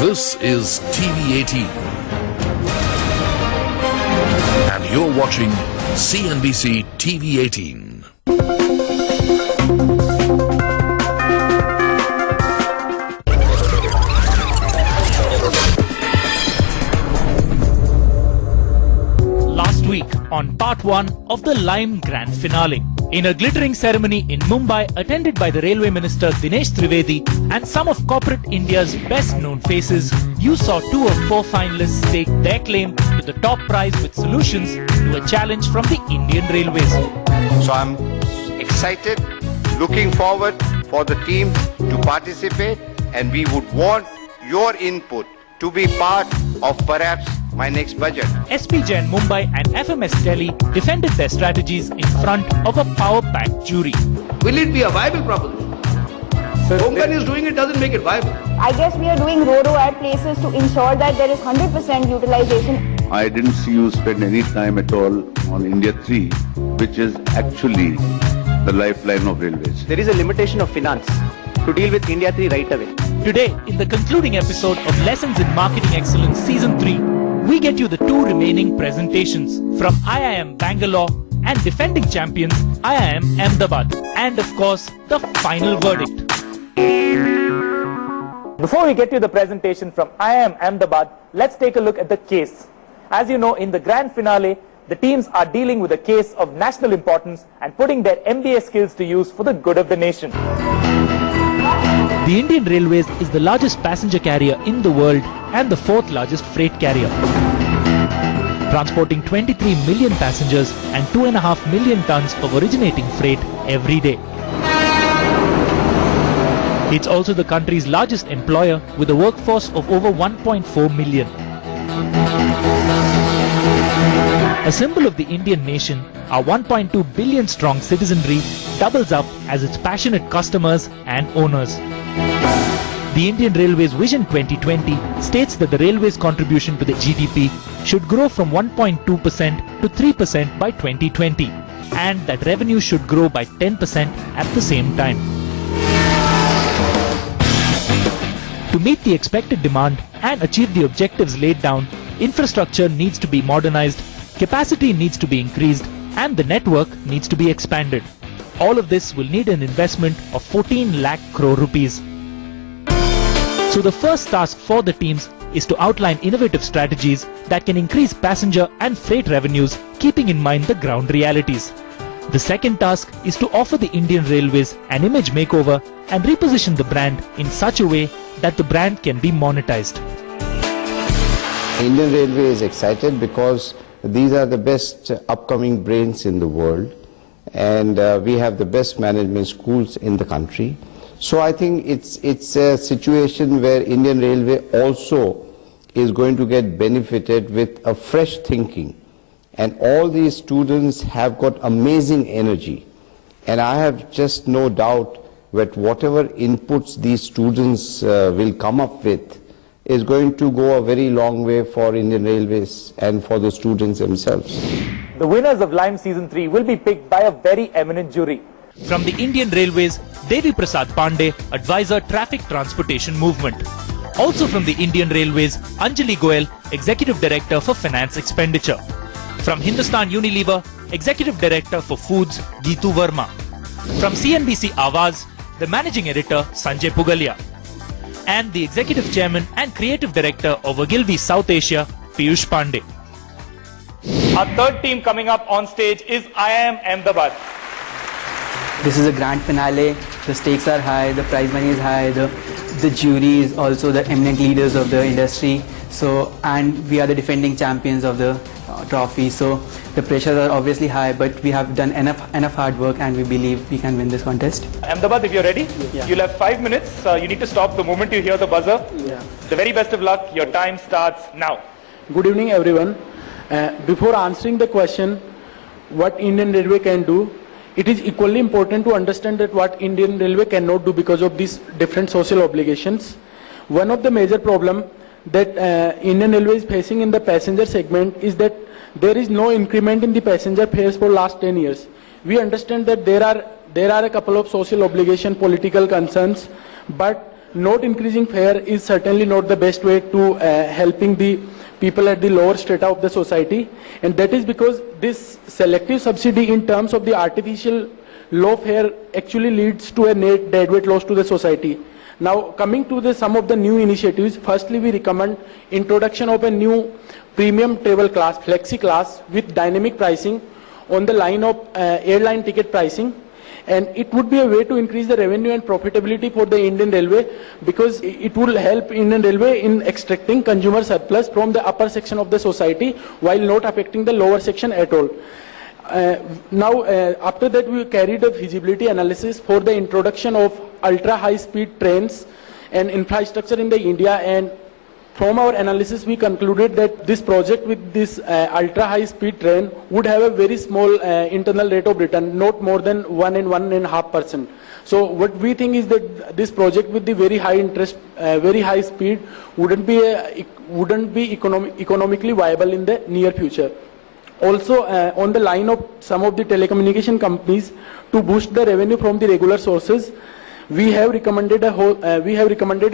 This is TV18 and you're watching CNBC TV18. Last week on part 1 of the Lime Grand Finale, in a glittering ceremony in Mumbai attended by the Railway Minister Dinesh Trivedi and some of corporate India's best known faces, you saw 2 of 4 finalists stake their claim to the top prize with solutions to a challenge from the Indian Railways. So I'm excited, looking forward for the team to participate, and we would want your input to be part of perhaps my next budget. SP Jain Mumbai and FMS Delhi defended their strategies in front of a power-packed jury. Will it be a viable proposition? Konkan is doing it, doesn't make it viable. I guess we are doing RoRo at places to ensure that there is 100% utilization. I didn't see you spend any time at all on India 3, which is actually the lifeline of railways. There is a limitation of finance to deal with India 3 right away. Today, in the concluding episode of Lessons in Marketing Excellence Season 3, we get you the 2 remaining presentations from IIM Bangalore and defending champions IIM Ahmedabad, and of course, the final verdict. Before we get you the presentation from IIM Ahmedabad, let's take a look at the case. As you know, in the grand finale, the teams are dealing with a case of national importance and putting their MBA skills to use for the good of the nation. The Indian Railways is the largest passenger carrier in the world and the 4th largest freight carrier, transporting 23 million passengers and 2.5 million tons of originating freight every day. It's also the country's largest employer with a workforce of over 1.4 million. A symbol of the Indian nation, our 1.2 billion strong citizenry doubles up as its passionate customers and owners. The Indian Railways Vision 2020 states that the railways' contribution to the GDP should grow from 1.2% to 3% by 2020, and that revenue should grow by 10% at the same time. To meet the expected demand and achieve the objectives laid down, infrastructure needs to be modernized, capacity needs to be increased, and the network needs to be expanded. All of this will need an investment of 14 lakh crore rupees. So the first task for the teams is to outline innovative strategies that can increase passenger and freight revenues, keeping in mind the ground realities. The second task is to offer the Indian Railways an image makeover and reposition the brand in such a way that the brand can be monetized. Indian Railway is excited because these are the best upcoming brains in the world, and we have the best management schools in the country. So I think it's a situation where Indian Railway also is going to get benefited with a fresh thinking, and all these students have got amazing energy, and I have just no doubt that whatever inputs these students will come up with is going to go a very long way for Indian Railways and for the students themselves. The winners of Lime Season 3 will be picked by a very eminent jury. From the Indian Railways, Devi Prasad Pandey, Advisor Traffic Transportation Movement. Also from the Indian Railways, Anjali Goyal, Executive Director for Finance Expenditure. From Hindustan Unilever, Executive Director for Foods, Geetu Verma. From CNBC Awaz, the Managing Editor, Sanjay Pugalia. And the Executive Chairman and Creative Director of Ogilvy South Asia, Piyush Pandey. Our third team coming up on stage is IIM Ahmedabad. This is a grand finale. The stakes are high, the prize money is high, the jury is also the eminent leaders of the industry. So, and we are the defending champions of the trophy. So the pressures are obviously high, but we have done enough hard work, and we believe we can win this contest. Ahmedabad, if you're ready, yeah. You'll have 5 minutes. You need to stop the moment you hear the buzzer. Yeah. The very best of luck. Your time starts now. Good evening, everyone. Before answering the question, what Indian Railway can do, it is equally important to understand that what Indian Railway cannot do because of these different social obligations. One of the major problems that Indian Railway is facing in the passenger segment is that there is no increment in the passenger fares for last 10 years. We understand that there are a couple of social obligation, political concerns, but not increasing fare is certainly not the best way to helping the people at the lower strata of the society, and that is because this selective subsidy in terms of the artificial low fare actually leads to a net deadweight loss to the society. Now, coming to some of the new initiatives, firstly we recommend introduction of a new premium travel class, flexi class, with dynamic pricing on the line of airline ticket pricing. And it would be a way to increase the revenue and profitability for the Indian Railway, because it will help Indian Railway in extracting consumer surplus from the upper section of the society while not affecting the lower section at all. After that, we carried a feasibility analysis for the introduction of ultra high speed trains and infrastructure in India, and from our analysis we concluded that this project with this ultra high speed train would have a very small internal rate of return, not more than 1 and 1.5%. So what we think is that this project with the very high interest, very high speed wouldn't be economically viable in the near future. Also, on the line of some of the telecommunication companies, to boost the revenue from the regular sources, we have recommended a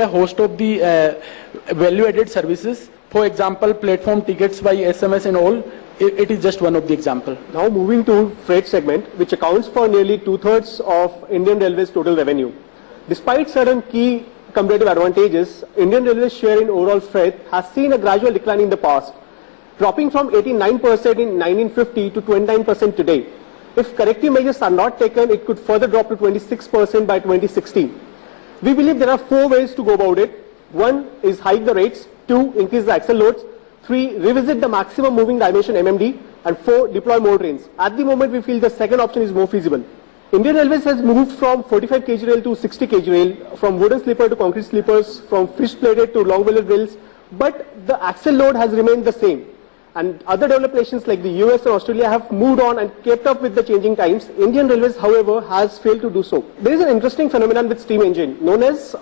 host of the value-added services. For example, platform tickets by SMS and all. It is just one of the example. Now moving to freight segment, which accounts for nearly 2/3 of Indian Railways' total revenue. Despite certain key competitive advantages, Indian Railways' share in overall freight has seen a gradual decline in the past, dropping from 89% in 1950 to 29% today. If corrective measures are not taken, it could further drop to 26% by 2016. We believe there are 4 ways to go about it. 1 is hike the rates, 2 increase the axle loads, 3 revisit the maximum moving dimension MMD, and 4 deploy more trains. At the moment, we feel the second option is more feasible. Indian Railways has moved from 45 kg rail to 60 kg rail, from wooden sleeper to concrete sleepers, from fish plated to long wheeled rails, but the axle load has remained the same. And other developed nations like the US and Australia have moved on and kept up with the changing times. Indian Railways, however, has failed to do so. There is an interesting phenomenon with steam engine known as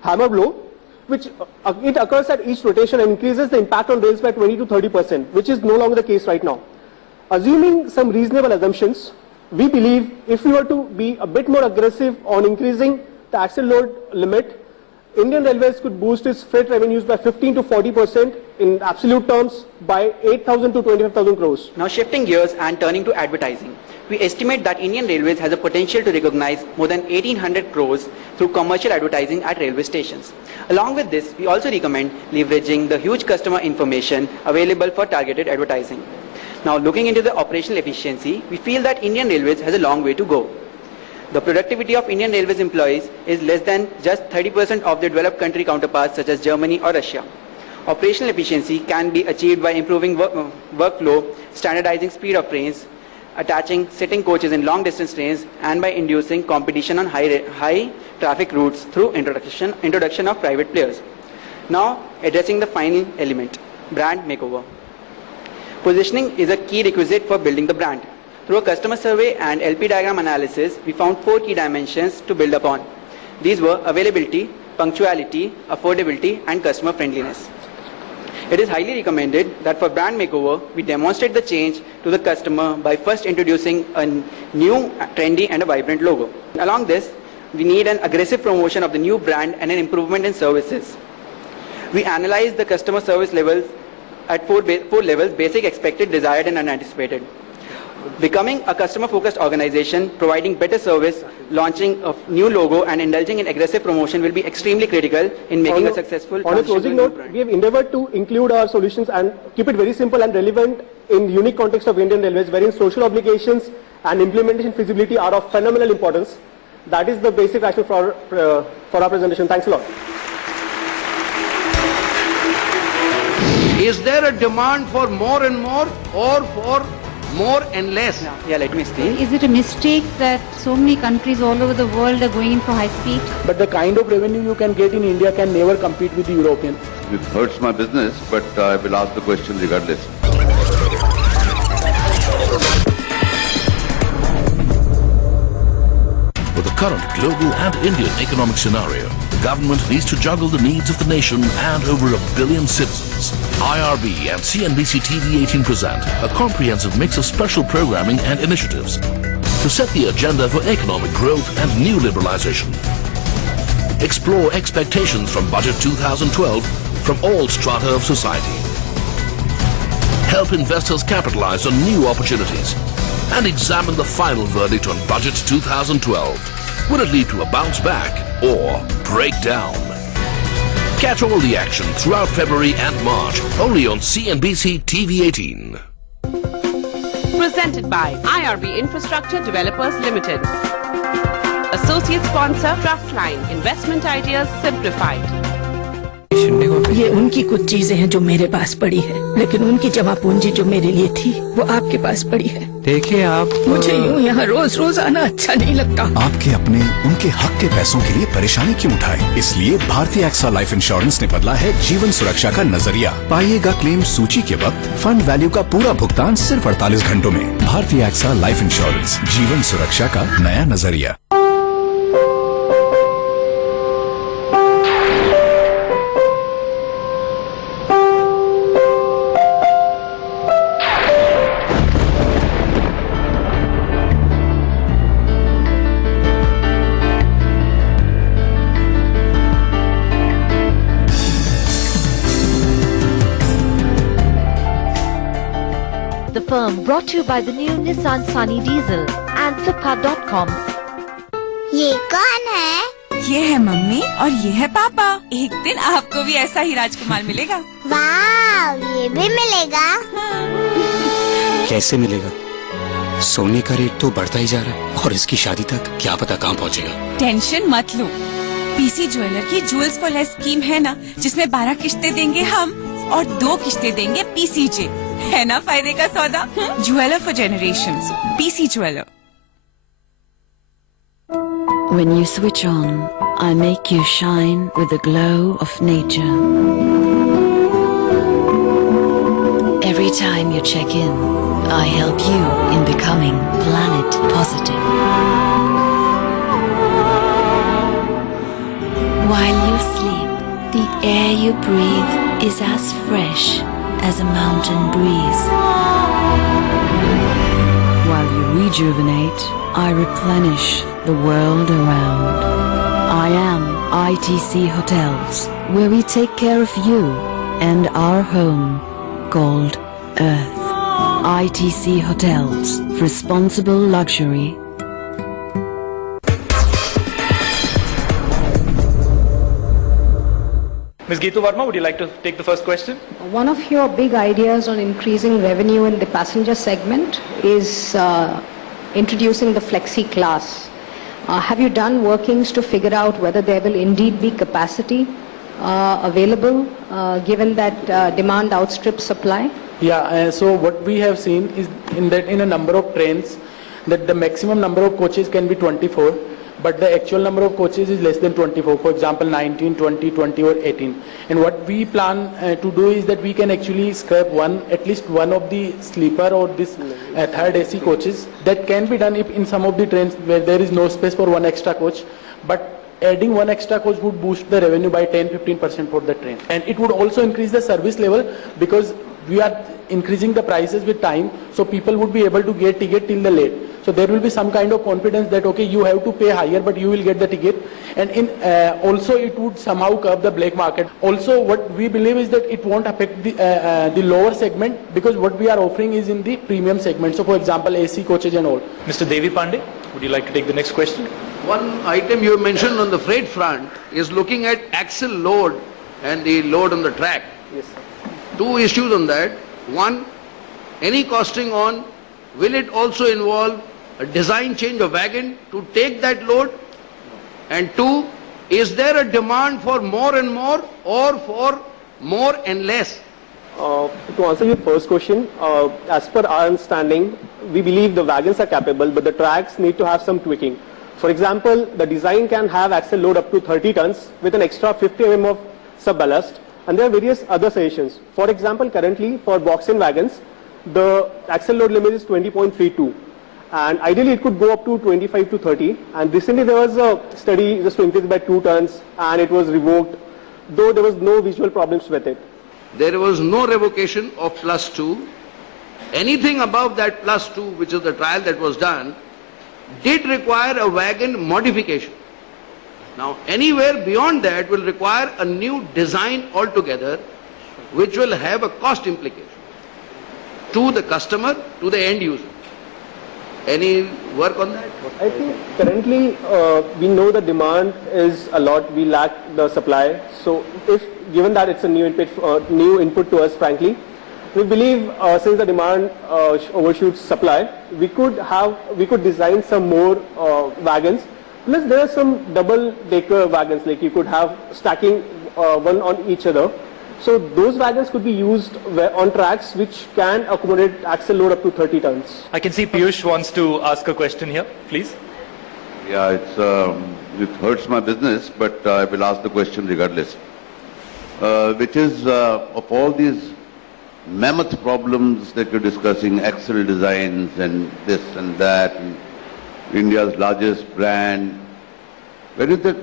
hammer blow, which it occurs at each rotation and increases the impact on rails by 20 to 30%, which is no longer the case right now. Assuming some reasonable assumptions, we believe if we were to be a bit more aggressive on increasing the axle load limit, Indian Railways could boost its freight revenues by 15 to 40% in absolute terms, by 8,000 to 25,000 crores. Now shifting gears and turning to advertising, we estimate that Indian Railways has a potential to recognize more than 1,800 crores through commercial advertising at railway stations. Along with this, we also recommend leveraging the huge customer information available for targeted advertising. Now looking into the operational efficiency, we feel that Indian Railways has a long way to go. The productivity of Indian Railways employees is less than just 30% of their developed country counterparts such as Germany or Russia. Operational efficiency can be achieved by improving workflow, standardizing speed of trains, attaching sitting coaches in long distance trains, and by inducing competition on high traffic routes through introduction of private players. Now addressing the final element, brand makeover. Positioning is a key requisite for building the brand. Through a customer survey and LP diagram analysis, we found 4 key dimensions to build upon. These were availability, punctuality, affordability, and customer friendliness. It is highly recommended that for brand makeover, we demonstrate the change to the customer by first introducing a new, trendy, and a vibrant logo. Along this, we need an aggressive promotion of the new brand and an improvement in services. We analyze the customer service levels at 4 levels: basic, expected, desired, and unanticipated. Becoming a customer-focused organization, providing better service, launching a new logo, and indulging in aggressive promotion will be extremely critical in making a successful. On a closing note, we have endeavored to include our solutions and keep it very simple and relevant in the unique context of Indian Railways, wherein social obligations and implementation feasibility are of phenomenal importance. That is the basic rationale for our presentation. Thanks a lot. Is there a demand for more and more, or for more and less? Yeah, let me explain. Is it a mistake that so many countries all over the world are going in for high speed? But the kind of revenue you can get in India can never compete with the European. It hurts my business, but I will ask the question regardless. With the current global and Indian economic scenario, the government needs to juggle the needs of the nation and over 1 billion citizens. IRB and CNBC TV18 present a comprehensive mix of special programming and initiatives to set the agenda for economic growth and new liberalization. explore expectations from Budget 2012 from all strata of society. Help investors capitalize on new opportunities and examine the final verdict on Budget 2012. Will it lead to a bounce back or break down? Catch all the action throughout February and March only on CNBC TV 18. Presented by IRB Infrastructure Developers Limited. Associate sponsor Craftline Investment Ideas Simplified. ये उनकी कुछ चीजें हैं जो मेरे पास पड़ी है, लेकिन उनकी जमा पूंजी जो मेरे लिए थी वो आपके पास पड़ी है। देखिए आप, मुझे यूँ यहाँ रोज रोज आना अच्छा नहीं लगता। आपके अपने उनके हक के पैसों के लिए परेशानी क्यों उठाए? इसलिए भारतीय एक्सा लाइफ इंश्योरेंस ने बदला है जीवन सुरक्षा का नजरिया। पाइएगा क्लेम सूची के वक्त फंड वैल्यू का पूरा भुगतान सिर्फ 48 घंटों में। भारतीय एक्सा लाइफ इंश्योरेंस, जीवन सुरक्षा का नया नजरिया। The firm brought to you by the new Nissan Sunny Diesel and Flipkart.com. ये कौन है? ये है मम्मी और ये है पापा। एक दिन आपको भी ऐसा ही राजकुमार मिलेगा। वाह, ये भी मिलेगा? कैसे मिलेगा? सोने का रेट तो बढ़ता ही जा रहा है और इसकी शादी तक क्या पता कहाँ पहुँचेगा। टेंशन मत लो, पीसी ज्वेलर की ज्वेल्स फॉर लेस स्कीम है ना, जिसमें 12 किश्तें देंगे हम और 2 किश्तें देंगे पीसीजे। है ना फायदे का सौदा? Jeweller for generations, PC jeweller. When you switch on, I make you shine with the glow of nature. Every time you check in, I help you in becoming planet positive. While you sleep, the air you breathe is as fresh as a mountain breeze. While you rejuvenate, I replenish the world around. I am ITC Hotels, where we take care of you and our home called Earth. ITC Hotels, responsible luxury. Ms. Geetu Verma, would you like to take the first question? One of your big ideas on increasing revenue in the passenger segment is introducing the flexi class. Have you done workings to figure out whether there will indeed be capacity available given that demand outstrips supply? Yeah, so what we have seen is in a number of trains that the maximum number of coaches can be 24. But the actual number of coaches is less than 24, for example 19, 20, 20 or 18. And what we plan to do is that we can actually scrap at least one of the sleeper or this third AC coaches. That can be done if in some of the trains where there is no space for one extra coach. But adding one extra coach would boost the revenue by 10-15% for the train. And it would also increase the service level because we are increasing the prices with time, so people would be able to get ticket till the late. So there will be some kind of confidence that okay, you have to pay higher, but you will get the ticket. And also it would somehow curb the black market. Also, what we believe is that it won't affect the lower segment because what we are offering is in the premium segment. So for example, AC coaches and all. Mr. Devi Pandey, would you like to take the next question? One item you mentioned on the freight front is looking at axle load and the load on the track. Yes, sir. 2 issues on that. One, any costing on, will it also involve a design change of wagon to take that load? And 2, is there a demand for more and more or for more and less? To answer your first question, as per our understanding, we believe the wagons are capable, but the tracks need to have some tweaking. For example, the design can have axle load up to 30 tons with an extra 50 mm of sub-ballast. And there are various other suggestions. For example, currently for box-in wagons, the axle load limit is 20.32. And ideally it could go up to 25 to 30. And recently there was a study just to increase by 2 tons and it was revoked, though there was no visual problems with it. There was no revocation of +2. Anything above that +2, which is the trial that was done, did require a wagon modification. Now, anywhere beyond that will require a new design altogether, which will have a cost implication to the customer, to the end user. Any work on that? I think currently we know the demand is a lot, we lack the supply. So if given that it's a new input to us, frankly, we believe since the demand overshoots supply, we could design some more wagons. Plus there are some double-decker wagons, like you could have stacking one on each other. So those wagons could be used on tracks which can accommodate axle load up to 30 tons. I can see Piyush wants to ask a question here, please. Yeah, it hurts my business, but I will ask the question regardless. Which is, of all these mammoth problems that you're discussing, axle designs and this and that, and India's largest brand, where did the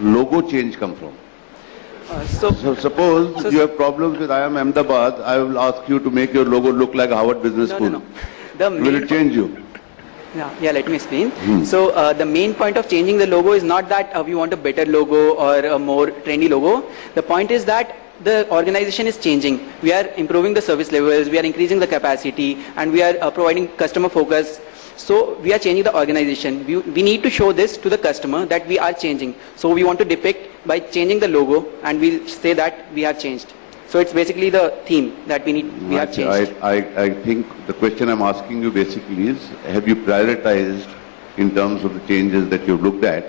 logo change come from? So suppose you have problems with I am Ahmedabad, I will ask you to make your logo look like Harvard Business School. Will it change you? Yeah, let me explain. So the main point of changing the logo is not that we want a better logo or a more trendy logo. The point is that the organization is changing. We are improving the service levels, we are increasing the capacity, and we are providing customer focus. So we are changing the organization. We need to show this to the customer that we are changing. So we want to depict by changing the logo, and we'll say that we have changed. So it's basically the theme that we have changed. I think the question I'm asking you basically is, have you prioritized in terms of the changes that you've looked at,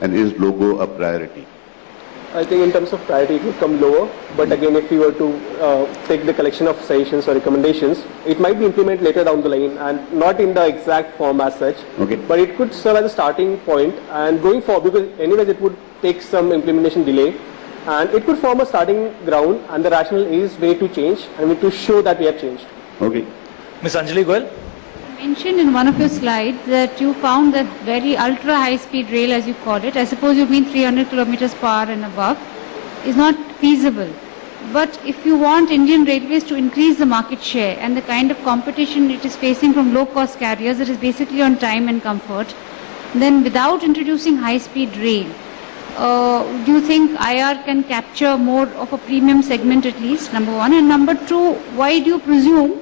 and is logo a priority? I think in terms of priority it will come lower, but again if we were to take the collection of suggestions or recommendations, it might be implemented later down the line and not in the exact form as such, but it could serve as a starting point, and going forward, because anyways it would take some implementation delay, and it could form a starting ground, and the rationale is way to change and to show that we have changed. Okay. Ms. Anjali Goel? You mentioned in one of your slides that you found that very ultra high speed rail, as you call it, I suppose you mean 300 kilometers per hour and above, is not feasible. But if you want Indian Railways to increase the market share and the kind of competition it is facing from low cost carriers, it is basically on time and comfort, then without introducing high speed rail, do you think IR can capture more of a premium segment at least, number one? And number two, why do you presume,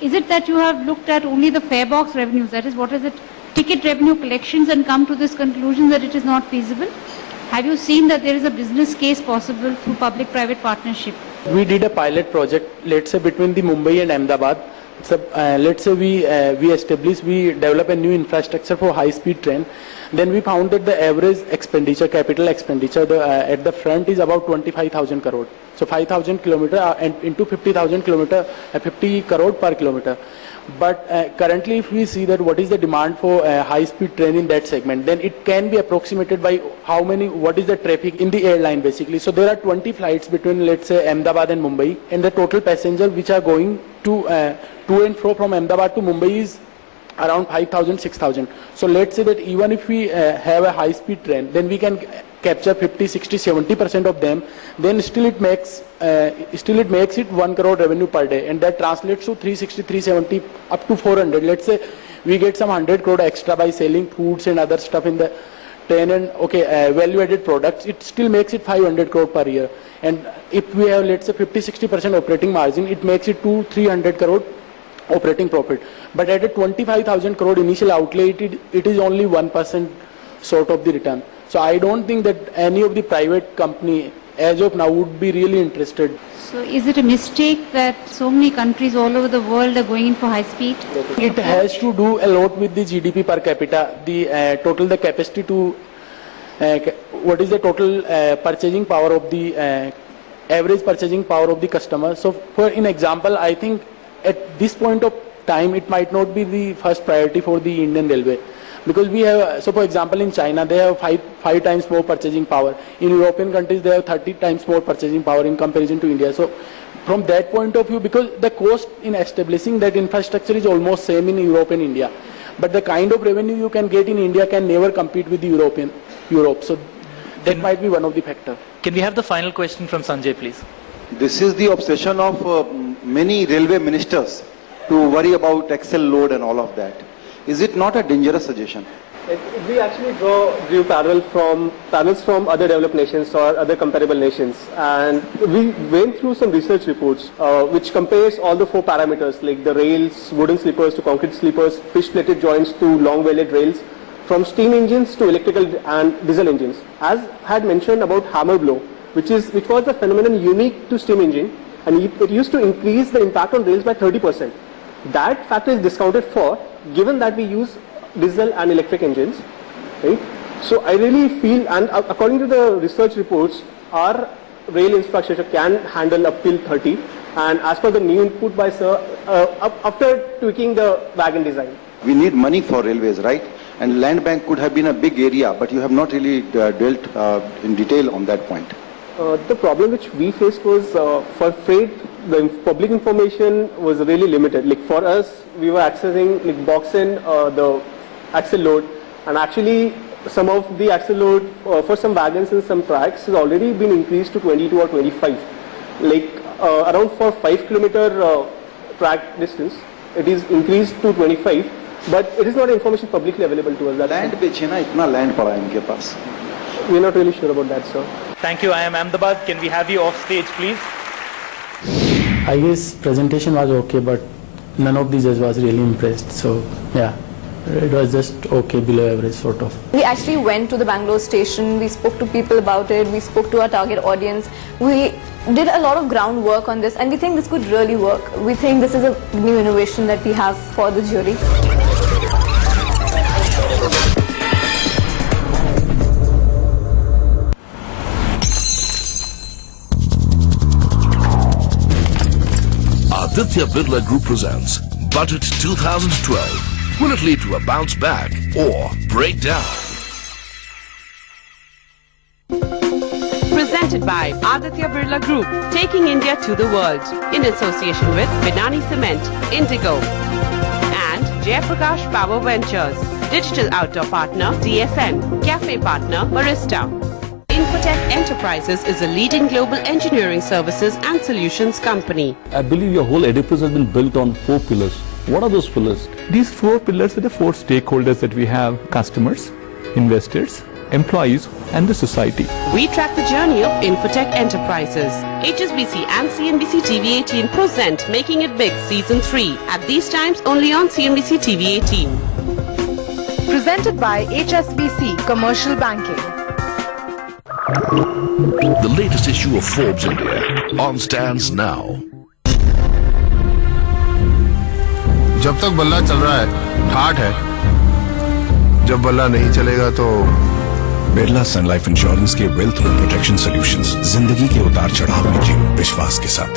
is it that you have looked at only the fare box revenues, that is, what is it, ticket revenue collections, and come to this conclusion that it is not feasible? Have you seen that there is a business case possible through public-private partnership? We did a pilot project, let's say between the Mumbai and Ahmedabad. So, let's say we develop a new infrastructure for high-speed train. Then we found that the average expenditure, capital expenditure at the front is about 25,000 crore. So 5,000 kilometer and into 50,000 kilometer, 50 crore per kilometer. But currently if we see that what is the demand for high-speed train in that segment, then it can be approximated by what is the traffic in the airline basically. So there are 20 flights between, let's say, Ahmedabad and Mumbai, and the total passengers which are going to and fro from Ahmedabad to Mumbai is around 5,000, 6,000. So let's say that even if we have a high-speed train, then we can capture 50, 60, 70% of them. Then still it makes it 1 crore revenue per day, and that translates to 360, 370, up to 400. Let's say we get some 100 crore extra by selling foods and other stuff in the train, and value-added products. It still makes it 500 crore per year. And if we have, let's say, 50, 60% operating margin, it makes it 200-300 crore operating profit. But at a 25,000 crore initial outlay, it is only 1% sort of the return. So I don't think that any of the private company as of now would be really interested. So is it a mistake that so many countries all over the world are going in for high speed? It has to do a lot with the GDP per capita, the capacity to, what is the total purchasing power of the, average purchasing power of the customer. So for an example, I think at this point of time, it might not be the first priority for the Indian Railway. Because we have, so for example, in China, they have five times more purchasing power. In European countries, they have 30 times more purchasing power in comparison to India. So from that point of view, because the cost in establishing that infrastructure is almost same in Europe and India. But the kind of revenue you can get in India can never compete with the Europe. So that might be one of the factors. Can we have the final question from Sanjay, please? This is the obsession of many railway ministers to worry about axle load and all of that. Is it not a dangerous suggestion? We actually drew parallels from other developed nations or other comparable nations, and we went through some research reports which compares all the 4 parameters like the rails, wooden sleepers to concrete sleepers, fish-plated joints to long-welded rails, from steam engines to electrical and diesel engines. As I had mentioned about hammer blow, which was a phenomenon unique to steam engine, and it used to increase the impact on rails by 30%. That factor is discounted for, given that we use diesel and electric engines, right? So I really feel, and according to the research reports, our rail infrastructure can handle up till 30, and as per the new input by Sir, after tweaking the wagon design. We need money for railways, right? And land bank could have been a big area, but you have not really dealt in detail on that point. The problem which we faced was for freight, the public information was really limited. Like for us, we were accessing like box in the axle load, and actually some of the axle load for some wagons and some tracks has already been increased to 22 or 25. Like around for 5-kilometer track distance, it is increased to 25. But it is not information publicly available to us. Land beche na itna land pada hai inke paas. We are not really sure about that, sir. Thank you. I am Ahmedabad. Can we have you off stage, please? I guess presentation was okay, but none of the judges was really impressed. So yeah, it was just okay, below average sort of. We actually went to the Bangalore station. We spoke to people about it. We spoke to our target audience. We did a lot of groundwork on this, and we think this could really work. We think this is a new innovation that we have for the jury. Aditya Birla Group presents Budget 2012. Will it lead to a bounce back or break down? Presented by Aditya Birla Group, taking India to the world, in association with Binani Cement, Indigo, and Jayaprakash Power Ventures, Digital Outdoor Partner, DSN, Cafe Partner, Barista. Infotech Enterprises is a leading global engineering services and solutions company. I believe your whole edifice has been built on 4 pillars. What are those pillars? These 4 pillars are the 4 stakeholders that we have: customers, investors, employees, and the society. We track the journey of Infotech Enterprises. HSBC and CNBC TV18 present Making It Big Season 3 at these times only on CNBC TV18. Presented by HSBC Commercial Banking. The latest issue of Forbes India on stands now. जब तक बल्ला चल रहा है heart है, जब बल्ला नहीं चलेगा तो बिरला सन लाइफ इंश्योरेंस के वेल्थ प्रोटेक्शन सॉल्यूशंस जिंदगी के उतार चढ़ाव में जियो विश्वास के साथ।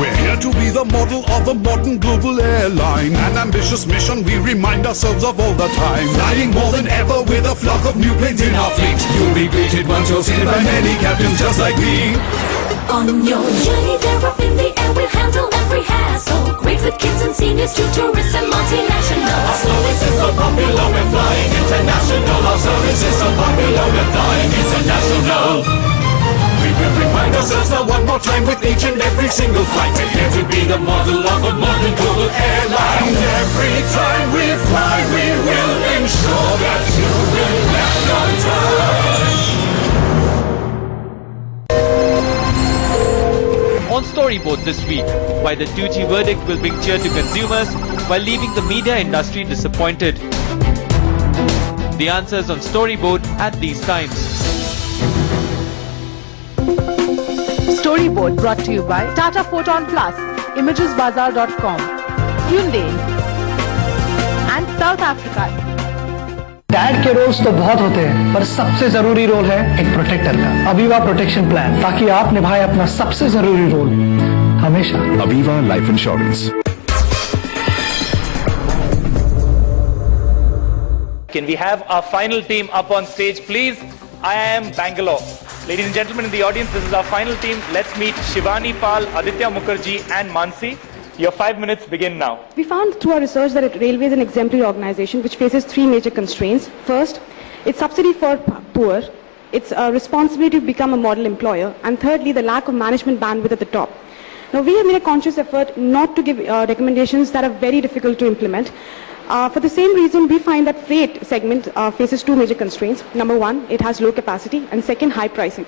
We're here to be the model of a modern global airline. An ambitious mission we remind ourselves of all the time. Flying more than ever with a flock of new planes in our fleet. You'll be greeted once you're seated by many captains just like me. On your journey there up in the air, we'll handle every hassle. Great for kids and seniors to tourists and multinationals. Our service is so popular, we're flying international. Our service is so popular, we're flying international. We will remind ourselves now one more time with each and every single flight. We're here to be the model of a modern global airline. Every time we fly, we will ensure that you will land on time. On Storyboard this week, why the 2G verdict will bring cheer to consumers while leaving the media industry disappointed. The answers on Storyboard at these times. Storyboard brought to you by Tata Photon Plus, ImagesBazaar.com, Hyundai, and South Africa. Dad के roles तो बहुत होते हैं, पर सबसे जरूरी role है एक प्रोटेक्टर का। अवीवा प्रोटेक्शन प्लान, ताकि आप निभाएं अपना सबसे जरूरी रोल हमेशा। Aviva life insurance. Can we have our final team up on stage, please? I am Bangalore. Ladies and gentlemen in the audience, this is our final team. Let's meet Shivani Pal, Aditya Mukherjee, and Mansi. Your 5 minutes begin now. We found through our research that Railway is an exemplary organization which faces 3 major constraints. First, it's subsidy for poor. It's a responsibility to become a model employer. And thirdly, the lack of management bandwidth at the top. Now, we have made a conscious effort not to give recommendations that are very difficult to implement. For the same reason, we find that freight segment faces two major constraints. Number one, it has low capacity, and second, high pricing.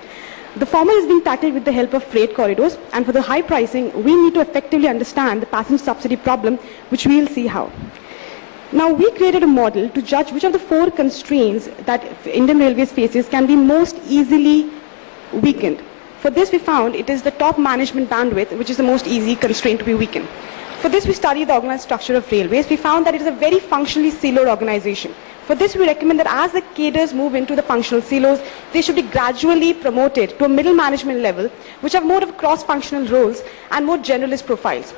The former is being tackled with the help of freight corridors, and for the high pricing, we need to effectively understand the passenger subsidy problem, which we will see how. Now, we created a model to judge which of the four constraints that Indian Railways faces can be most easily weakened. For this, we found it is the top management bandwidth, which is the most easy constraint to be weakened. For this, we studied the organized structure of railways. We found that it is a very functionally siloed organization. For this, we recommend that as the cadres move into the functional silos, they should be gradually promoted to a middle management level, which have more of cross-functional roles and more generalist profiles.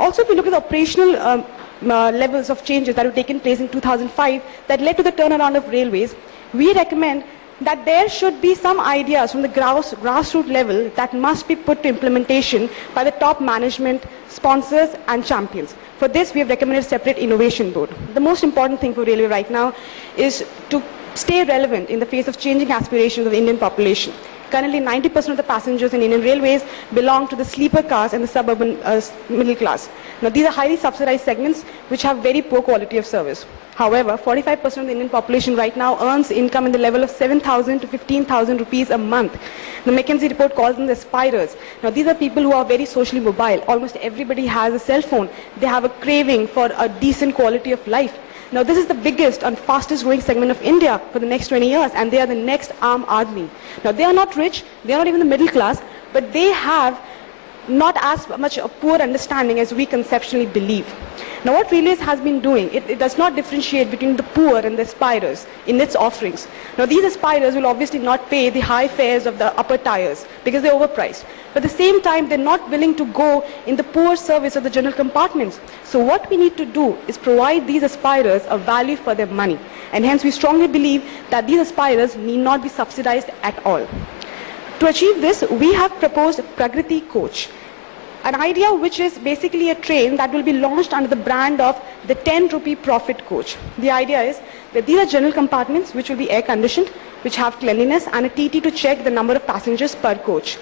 Also, if we look at the operational levels of changes that have taken place in 2005 that led to the turnaround of railways, we recommend that there should be some ideas from the grassroots level that must be put to implementation by the top management, sponsors and champions. For this, we have recommended a separate innovation board. The most important thing for railway right now is to stay relevant in the face of changing aspirations of the Indian population. Currently, 90% of the passengers in Indian Railways belong to the sleeper class and the suburban middle class. Now, these are highly subsidized segments which have very poor quality of service. However, 45% of the Indian population right now earns income in the level of 7,000 to 15,000 rupees a month. The McKinsey report calls them the aspirers. Now, these are people who are very socially mobile. Almost everybody has a cell phone. They have a craving for a decent quality of life. Now, this is the biggest and fastest growing segment of India for the next 20 years, and they are the next Aam Aadmi. Now, they are not rich, they are not even the middle class, but they have not as much a poor understanding as we conceptually believe. Now, what Railways has been doing, it does not differentiate between the poor and the aspirers in its offerings. Now, these aspirers will obviously not pay the high fares of the upper tiers because they're overpriced. But at the same time, they're not willing to go in the poor service of the general compartments. So what we need to do is provide these aspirers a value for their money. And hence, we strongly believe that these aspirers need not be subsidized at all. To achieve this, we have proposed Pragriti Coach, an idea which is basically a train that will be launched under the brand of the 10 rupee profit coach. The idea is that these are general compartments which will be air conditioned, which have cleanliness and a TT to check the number of passengers per coach.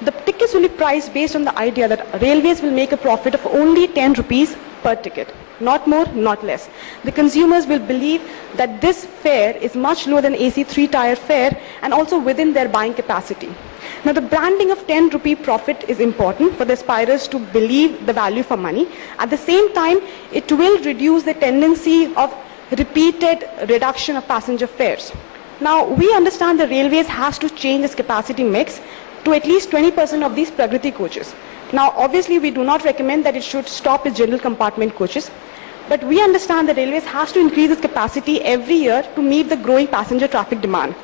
The tickets will be priced based on the idea that railways will make a profit of only 10 rupees per ticket. Not more, not less. The consumers will believe that this fare is much lower than AC 3-tier fare and also within their buying capacity. Now, the branding of 10 rupee profit is important for the aspirers to believe the value for money. At the same time, it will reduce the tendency of repeated reduction of passenger fares. Now, we understand the railways has to change its capacity mix to at least 20% of these Pragriti coaches. Now, obviously, we do not recommend that it should stop its general compartment coaches, but we understand that railways has to increase its capacity every year to meet the growing passenger traffic demand.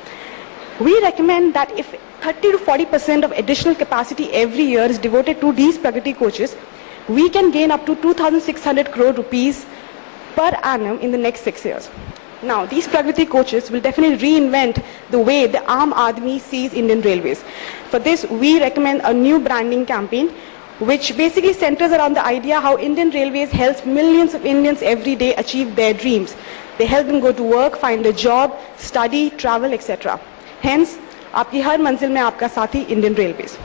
We recommend that if 30 to 40% of additional capacity every year is devoted to these Pragriti coaches, we can gain up to 2,600 crore rupees per annum in the next 6 years. Now, these Pragriti coaches will definitely reinvent the way the Aam Aadmi sees Indian Railways. For this, we recommend a new branding campaign which basically centers around the idea how Indian Railways helps millions of Indians every day achieve their dreams. They help them go to work, find a job, study, travel, etc. Hence, आपकी हर मंजिल में आपका साथी Indian Railways.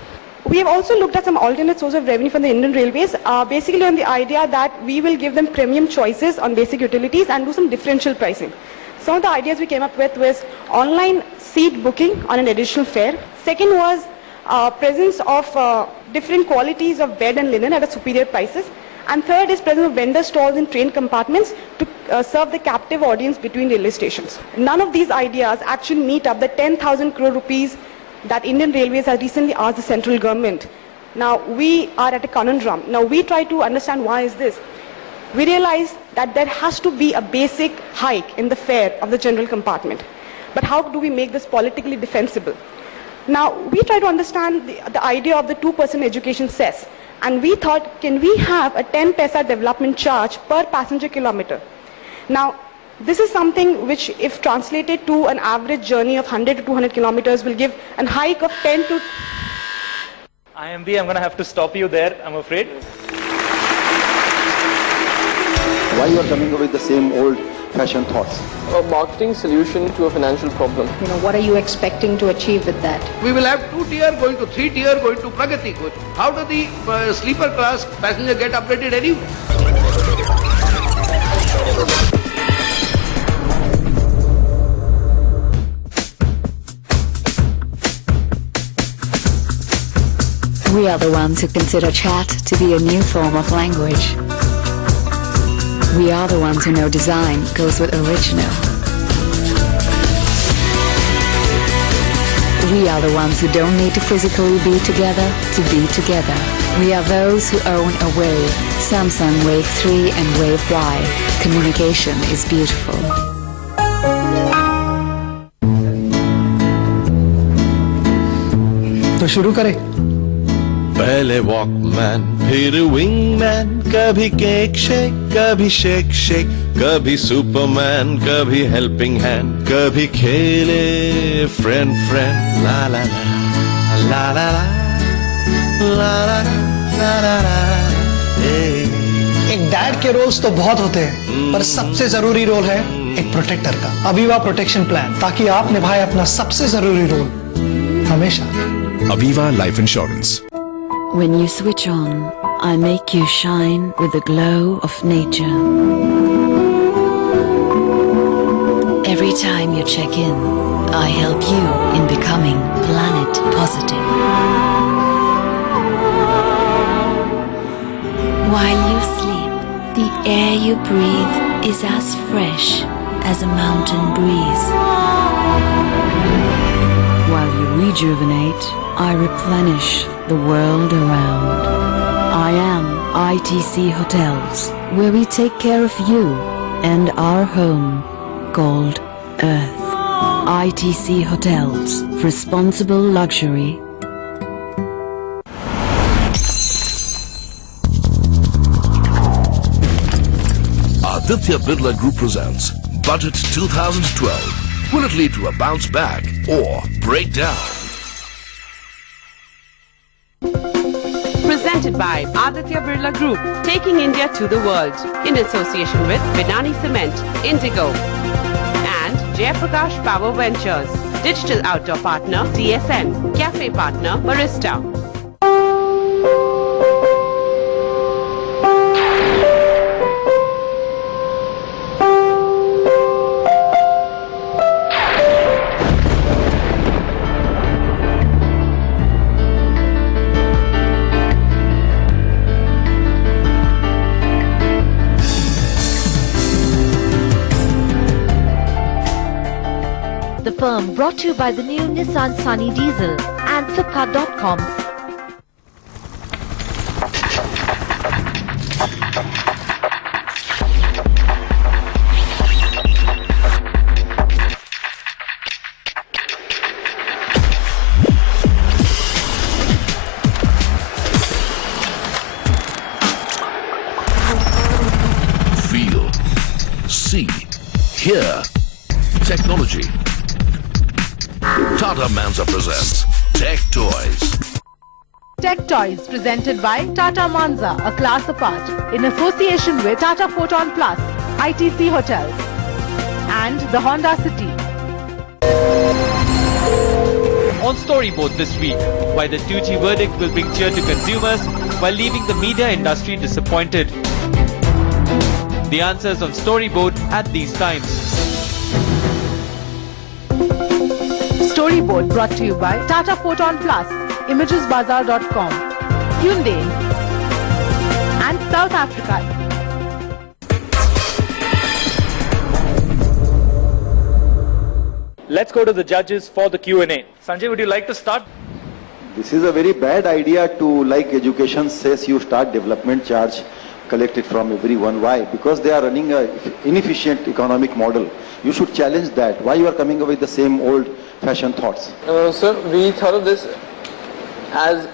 We have also looked at some alternate source of revenue from the Indian Railways, basically on the idea that we will give them premium choices on basic utilities and do some differential pricing. Some of the ideas we came up with was online seat booking on an additional fare. Second was presence of different qualities of bed and linen at a superior prices. And third is presence of vendor stalls in train compartments to serve the captive audience between railway stations. None of these ideas actually meet up the 10,000 crore rupees that Indian Railways has recently asked the central government. Now, we are at a conundrum. Now, we try to understand why is this. We realize that there has to be a basic hike in the fare of the general compartment. But how do we make this politically defensible? Now, we try to understand the idea of the 2% education cess. And we thought, can we have a 10 paisa development charge per passenger kilometer? Now, this is something which, if translated to an average journey of 100 to 200 kilometers, will give a hike of 10 to... IMB, I'm going to have to stop you there, I'm afraid. Why you are coming up with the same old fashion thoughts. A marketing solution to a financial problem. You know, what are you expecting to achieve with that? We will have 2-tier going to 3-tier going to Pragati. How do the sleeper class passenger get updated anyway? We are the ones who consider chat to be a new form of language. We are the ones who know design goes with original. We are the ones who don't need to physically be together to be together. We are those who own a Wave, Samsung Wave 3 and Wave Y. Communication is beautiful. तो शुरू करें। पहले Walkman फिर wingman, कभी cake shake कभी shake shake, कभी Superman कभी helping hand, कभी खेले फ्रेंड फ्रेंड ला ला ला ला ला ला ला ला ला ला। एक डैड के रोल्स तो बहुत होते हैं, पर सबसे जरूरी रोल है एक प्रोटेक्टर का। अवीवा प्रोटेक्शन प्लान, ताकि आप निभाए अपना सबसे जरूरी रोल हमेशा। Aviva life insurance. When you switch on, I make you shine with the glow of nature. Every time you check in, I help you in becoming planet positive. While you sleep, the air you breathe is as fresh as a mountain breeze. While you rejuvenate, I replenish the world around. I am ITC Hotels, where we take care of you and our home called Earth. ITC Hotels, responsible luxury. Aditya Birla Group presents Budget 2012. Will it lead to a bounce back or breakdown? Presented by Aditya Birla Group, taking India to the world in association with Binani Cement, Indigo, and Jayaprakash Power Ventures, digital outdoor partner DSN, cafe partner Barista. The firm brought to you by the new Nissan Sunny Diesel and Flipkart.com. Feel, see, hear, technology. Tata Manza presents Tech Toys. Tech Toys presented by Tata Manza, a class apart, in association with Tata Photon Plus, ITC Hotels, and the Honda City. On Storyboard this week, why the 2G verdict will bring cheer to consumers while leaving the media industry disappointed. The answers on Storyboard at these times. Storyboard brought to you by Tata Photon Plus, ImagesBazaar.com, Hyundai, and South Africa. Let's go to the judges for the Q&A. Sanjay, would you like to start? This is a very bad idea to, like education says, you start development charge collected from everyone. Why? Because they are running an inefficient economic model. You should challenge that. Why you are coming up with the same old-fashioned thoughts? Sir, we thought of this as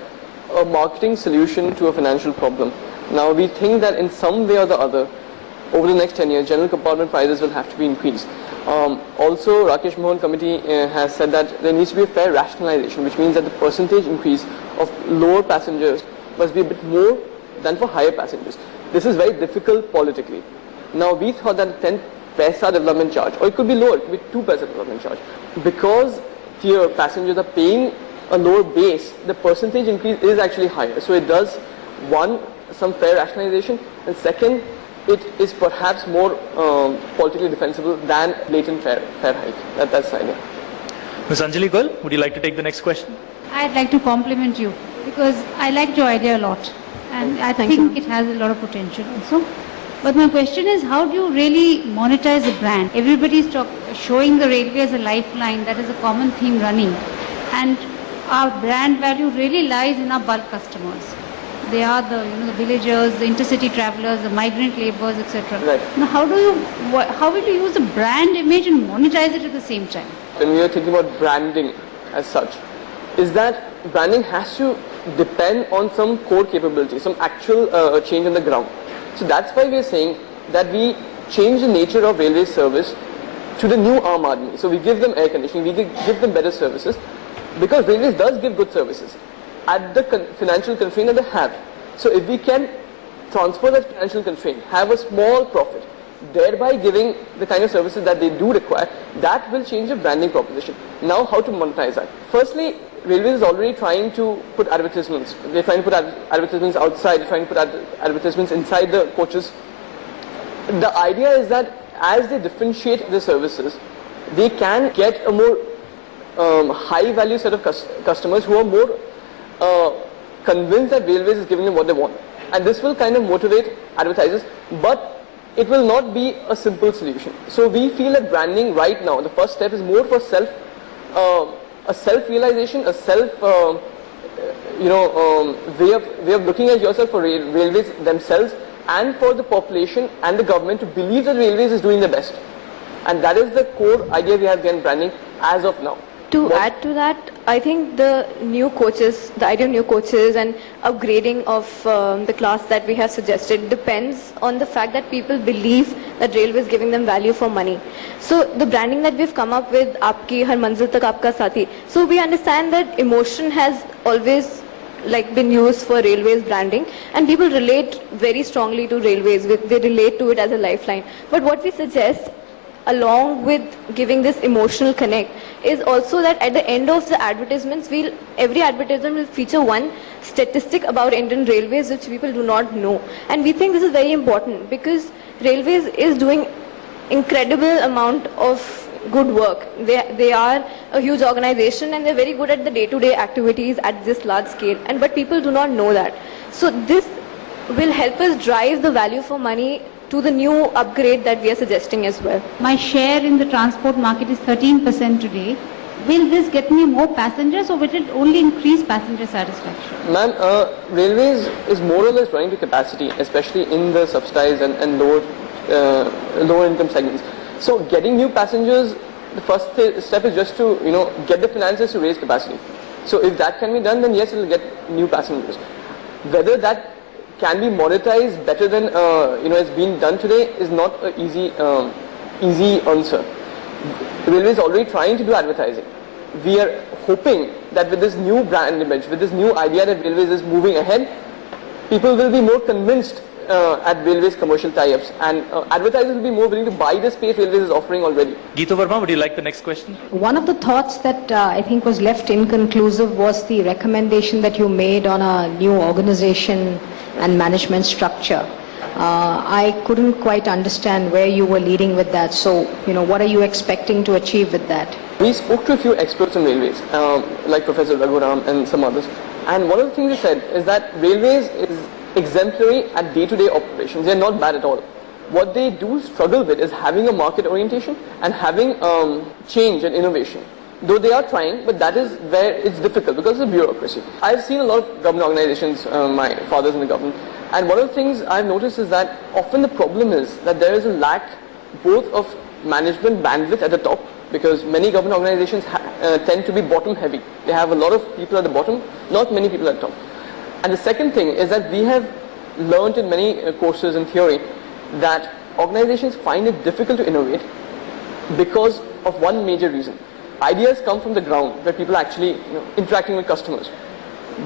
a marketing solution to a financial problem. Now, we think that in some way or the other, over the next 10 years, general compartment prices will have to be increased. Also, Rakesh Mohan Committee has said that there needs to be a fair rationalization, which means that the percentage increase of lower passengers must be a bit more than for higher passengers. This is very difficult politically. Now, we thought that paisa development charge, or it could be lower, it could be 2 paisa development charge. Because tier passengers are paying a lower base, the percentage increase is actually higher. So it does, one, some fair rationalization, and second, it is perhaps more politically defensible than blatant fare hike. That's the idea. Ms. Anjali Goel, would you like to take the next question? I'd like to compliment you because I liked your idea a lot, and I think it has a lot of potential also. But my question is, how do you really monetize a brand? Everybody is showing the railway as a lifeline. That is a common theme running, and our brand value really lies in our bulk customers. They are the the villagers, the intercity travelers, the migrant laborers, etc. Right. Now, how will you use the brand image and monetize it at the same time? When we are thinking about branding as such, is that branding has to depend on some core capability, some actual change on the ground. So that's why we are saying that we change the nature of railway service to the new Aam Aadmi. So we give them air conditioning, we give them better services, because railways does give good services at the financial constraint that they have. So if we can transfer that financial constraint, have a small profit, thereby giving the kind of services that they do require, that will change the branding proposition. Now, how to monetize that? Firstly, Railways is already trying to put advertisements. They're trying to put advertisements outside, they're trying to put advertisements inside the coaches. The idea is that as they differentiate the services, they can get a more high value set of customers who are more convinced that Railways is giving them what they want. And this will kind of motivate advertisers, but it will not be a simple solution. So we feel that branding right now, the first step is more for a self-realization, a way of looking at yourself for railways themselves, and for the population and the government to believe that railways is doing the best. And that is the core idea we have behind branding as of now. To add to that, I think the new coaches, the idea of new coaches and upgrading of the class that we have suggested depends on the fact that people believe that railway is giving them value for money. So the branding that we've come up with, Aapki Har Manzil Tak Aapka Saathi, so we understand that emotion has always been used for railways branding, and people relate very strongly to railways. They relate to it as a lifeline. But what we suggest, along with giving this emotional connect, is also that at the end of the advertisements, every advertisement will feature one statistic about Indian Railways which people do not know. And we think this is very important because Railways is doing incredible amount of good work. They are a huge organization and they're very good at the day-to-day activities at this large scale. But people do not know that. So this will help us drive the value for money to the new upgrade that we are suggesting as well. My share in the transport market is 13% today. Will this get me more passengers or will it only increase passenger satisfaction? Ma'am, railways is more or less running to capacity, especially in the subsidized and lower income segments. So getting new passengers, the first step is just to get the finances to raise capacity. So if that can be done, then yes, it will get new passengers. Whether that can be monetized better than it's been done today is not an easy answer. Railway is already trying to do advertising. We are hoping that with this new brand image, with this new idea that Railways is moving ahead, people will be more convinced at Railways commercial tie-ups, and advertisers will be more willing to buy the space Railways is offering already. Geeta Verma, would you like the next question? One of the thoughts that I think was left inconclusive was the recommendation that you made on a new organization and management structure. I couldn't quite understand where you were leading with that. So, what are you expecting to achieve with that? We spoke to a few experts on railways, like Professor Raghuram and some others. And one of the things they said is that railways is exemplary at day-to-day operations. They are not bad at all. What they do struggle with is having a market orientation and having change and innovation. Though they are trying, but that is where it's difficult because of bureaucracy. I've seen a lot of government organizations, my father's in the government, and one of the things I've noticed is that often the problem is that there is a lack both of management bandwidth at the top, because many government organizations tend to be bottom heavy. They have a lot of people at the bottom, not many people at the top. And the second thing is that we have learned in many courses in theory that organizations find it difficult to innovate because of one major reason. Ideas come from the ground where people are actually interacting with customers.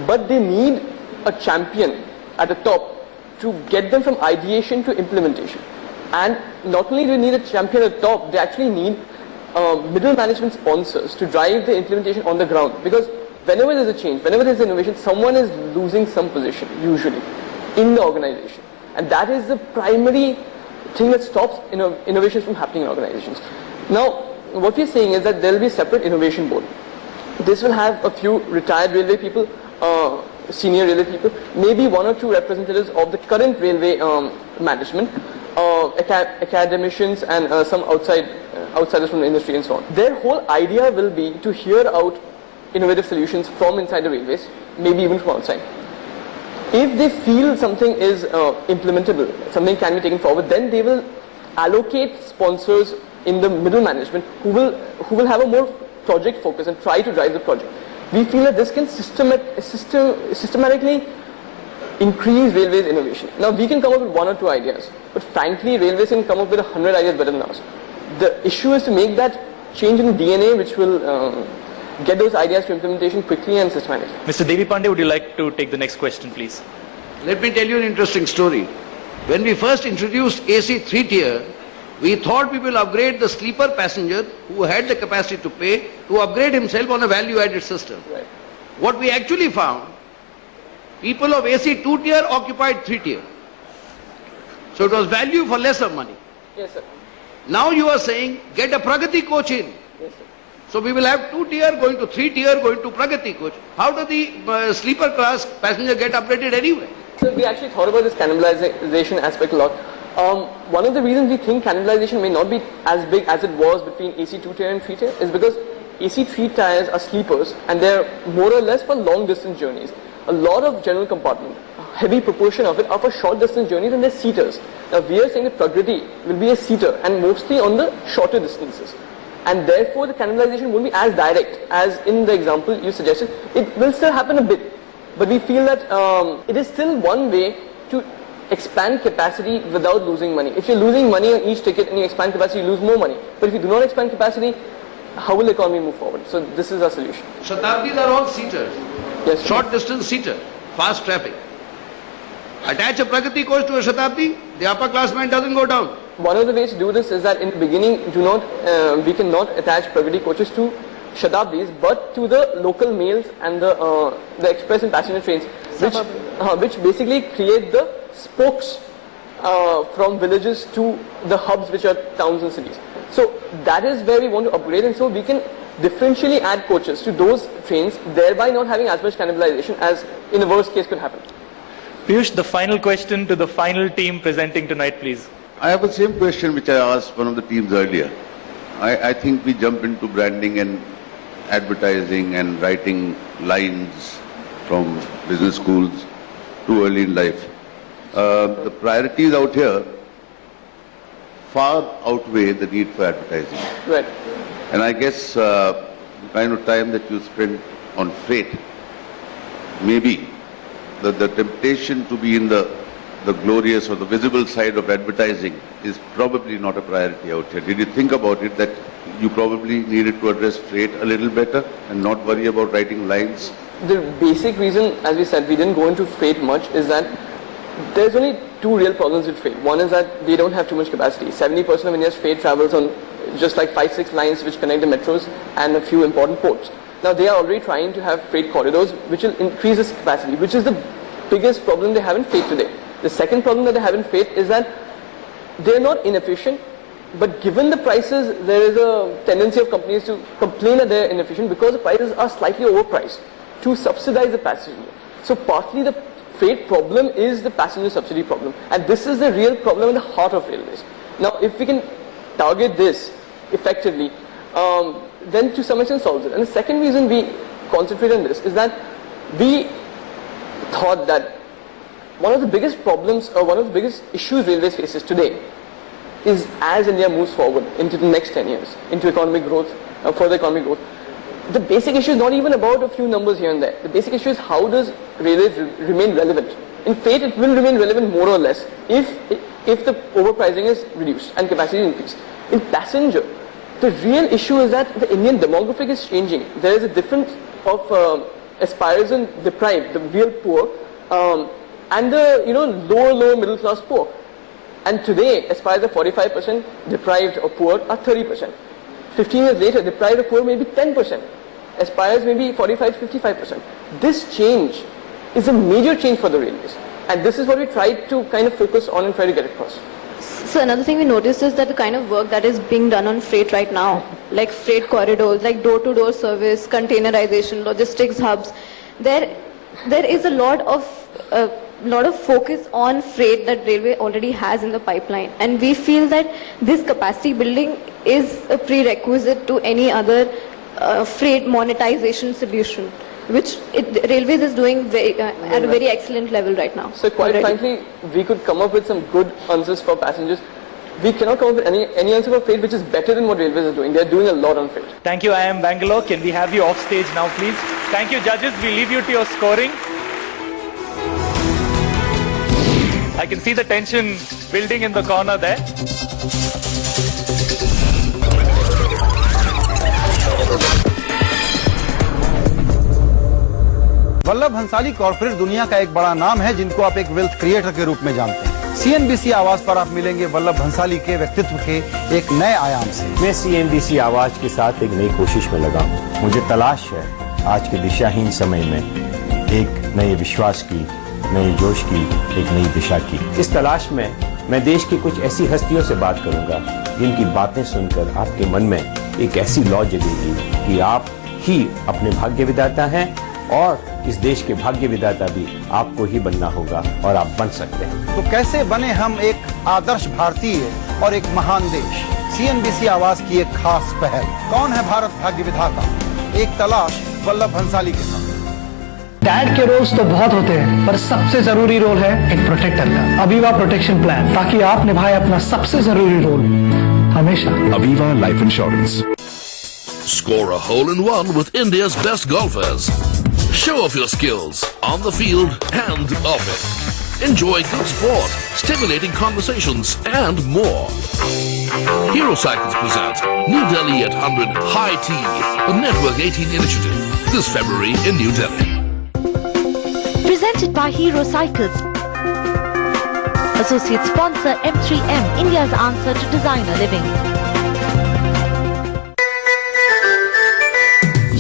But they need a champion at the top to get them from ideation to implementation. And not only do we need a champion at the top, they actually need middle management sponsors to drive the implementation on the ground. Because whenever there's a change, whenever there's innovation, someone is losing some position, usually, in the organization. And that is the primary thing that stops innovations from happening in organizations. Now, what we're saying is that there will be a separate innovation board. This will have a few retired railway people, senior railway people, maybe 1 or 2 representatives of the current railway management, academicians and some outsiders from the industry and so on. Their whole idea will be to hear out innovative solutions from inside the railways, maybe even from outside. If they feel something is implementable, something can be taken forward, then they will allocate sponsors in the middle management who will have a more project focus and try to drive the project. We feel that this can systematically increase railways innovation. Now we can come up with 1 or 2 ideas, but frankly railways can come up with 100 ideas better than us. The issue is to make that change in DNA which will get those ideas to implementation quickly and systematically. Mr. Devipande, would you like to take the next question, please? Let me tell you an interesting story. When we first introduced AC 3-tier, we thought we will upgrade the sleeper passenger who had the capacity to pay to upgrade himself on a value-added system. Right. What we actually found, people of AC 2-tier occupied 3-tier. So it was value for lesser money. Yes, sir. Now you are saying, get a Pragati coach in. Yes, sir. So we will have 2-tier going to 3-tier going to Pragati coach. How does the sleeper class passenger get upgraded anyway? So we actually thought about this cannibalization aspect a lot. One of the reasons we think cannibalization may not be as big as it was between AC 2-tier and 3-tier is because AC 3 tires are sleepers and they're more or less for long distance journeys. A lot of general compartment, a heavy proportion of it are for short distance journeys and they're seaters. Now we are saying that Pragati will be a seater and mostly on the shorter distances. And therefore the cannibalization won't be as direct as in the example you suggested. It will still happen a bit, but we feel that it is still one way to expand capacity without losing money. If you're losing money on each ticket and you expand capacity, you lose more money. But if you do not expand capacity, how will the economy move forward? So this is our solution. Shatabdis are all seaters. Yes. Short distance seater, fast traffic. Attach a Pragati coach to a Shatabdi, the upper class man doesn't go down. One of the ways to do this is that in the beginning, we cannot attach Pragati coaches to Shatabdis, but to the local mails and the express and passenger trains, which basically create the spokes from villages to the hubs, which are towns and cities. So that is where we want to upgrade, and so we can differentially add coaches to those trains, thereby not having as much cannibalization as in the worst case could happen. Piyush, the final question to the final team presenting tonight, please. I have the same question which I asked one of the teams earlier. I think we jump into branding and advertising and writing lines from business schools too early in life. The priorities out here far outweigh the need for advertising. Right. And I guess the kind of time that you spend on freight, maybe the temptation to be in the glorious or the visible side of advertising is probably not a priority out here. Did you think about it that you probably needed to address freight a little better and not worry about writing lines? The basic reason, as we said, we didn't go into freight much is that there's only 2 real problems with freight. One is that they don't have too much capacity. 70% of India's freight travels on just like 5-6 lines which connect the metros and a few important ports. Now they are already trying to have freight corridors which will increase this capacity, which is the biggest problem they have in freight today. The second problem that they have in freight is that they're not inefficient, but given the prices, there is a tendency of companies to complain that they're inefficient because the prices are slightly overpriced to subsidize the passenger. So partly the freight problem is the passenger subsidy problem, and this is the real problem in the heart of railways. Now if we can target this effectively, then to some extent solves it. And the second reason we concentrate on this is that we thought that one of the biggest problems or one of the biggest issues railways faces today is as India moves forward into the next 10 years, into economic growth, further economic growth, the basic issue is not even about a few numbers here and there. The basic issue is how does railways remain relevant. In freight, it will remain relevant more or less if the overpricing is reduced and capacity is increased. In passenger, the real issue is that the Indian demographic is changing. There is a difference of aspirers and deprived, the real poor, and the lower middle class poor. And today, aspires are 45%, deprived or poor are 30%. 15 years later, deprived or poor may be 10%. Aspires may be 45 to 55%. This change is a major change for the railways. And this is what we tried to kind of focus on and try to get across. So another thing we noticed is that the kind of work that is being done on freight right now, like freight corridors, like door-to-door service, containerization, logistics hubs, there is a lot of focus on freight that railway already has in the pipeline, and we feel that this capacity building is a prerequisite to any other freight monetization solution, which railways is doing at a very excellent level right now. So quite frankly, we could come up with some good answers for passengers. We cannot come up with any answer for freight which is better than what railways is doing. They are doing a lot on freight. Thank you. I am Bangalore. Can we have you off stage now, please? Thank you, judges. We leave you to your scoring. I can see the tension building in the corner there. Vallabh Bhansali corporate दुनिया का एक बड़ा नाम है जिनको आप एक wealth creator के रूप में जानते हैं। सीएनबीसी आवाज पर आप मिलेंगे वल्लभ भंसाली के व्यक्तित्व के एक नए आयाम से। मैं सीएनबीसी आवाज के साथ एक नई कोशिश में लगा हूं। मुझे तलाश है आज के दिशाहीन समय में एक नए विश्वास की, नए जोश की, एक नई दिशा की। इस तलाश में मैं देश की कुछ ऐसी हस्तियों से बात करूंगा जिनकी बातें सुनकर आपके मन में एक ऐसी लौ जगेगी कि आप ही अपने भाग्य विधाता हैं और इस देश के भाग्य विधाता भी आपको ही बनना होगा और आप बन सकते हैं। तो कैसे बने हम एक आदर्श भारतीय और एक महान देश? सीएनबीसी आवाज की एक खास पहल। कौन है भारत भाग्य विधाता? एक तलाश वल्लभ भंसाली के साथ। डैड के रोल्स तो बहुत होते हैं, पर सबसे जरूरी रोल है एक प्रोटेक्टर का। अवीवा प्रोटेक्शन प्लान, ताकि आप निभाए अपना सबसे जरूरी रोल हमेशा। Aviva life insurance. Score a hole-in-one with India's best golfers. Show off your skills on the field and off it. Enjoy good sport, stimulating conversations, and more. Hero Cycles presents New Delhi at 100 High Tea, a Network 18 initiative, this February in New Delhi. Presented by Hero Cycles. Associate sponsor M3M, India's answer to designer living.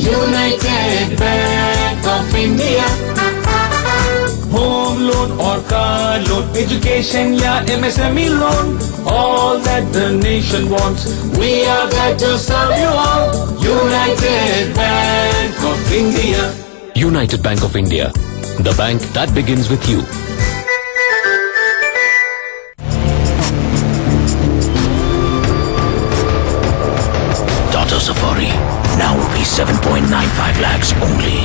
United Bank of India. Home loan or car loan, education या MSME loan, all that the nation wants. We are there to serve you all. United Bank of India. United Bank of India, the bank that begins with you. Tata Safari, now rupees 7.95 lakhs only.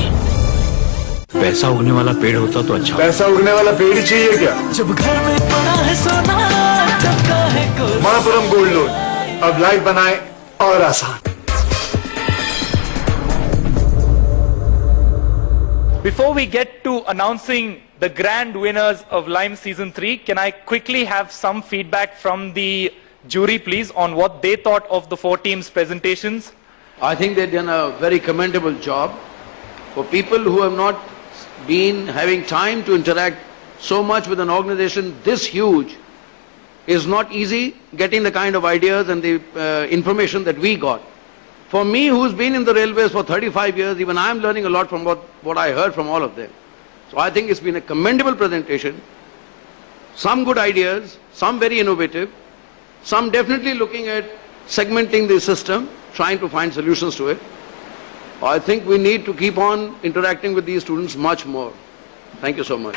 पैसा उगने वाला पेड़ होता तो अच्छा। पैसा उगने वाला पेड़ ही चाहिए क्या? जब घर में पड़ा है सोना, टपका है गोल्ड। महापुरम गोल्ड लोन, अब लाइफ बनाए और आसान। Before we get to announcing the grand winners of Lime Season 3, can I quickly have some feedback from the jury, please, on what they thought of the four teams' presentations? I think they've done a very commendable job. For people who have not been having time to interact so much with an organization this huge, is not easy getting the kind of ideas and the information that we got. For me, who's been in the railways for 35 years, even I am learning a lot from what I heard from all of them. So I think it's been a commendable presentation. Some good ideas, some very innovative, some definitely looking at segmenting the system, trying to find solutions to it. I think we need to keep on interacting with these students much more. Thank you so much.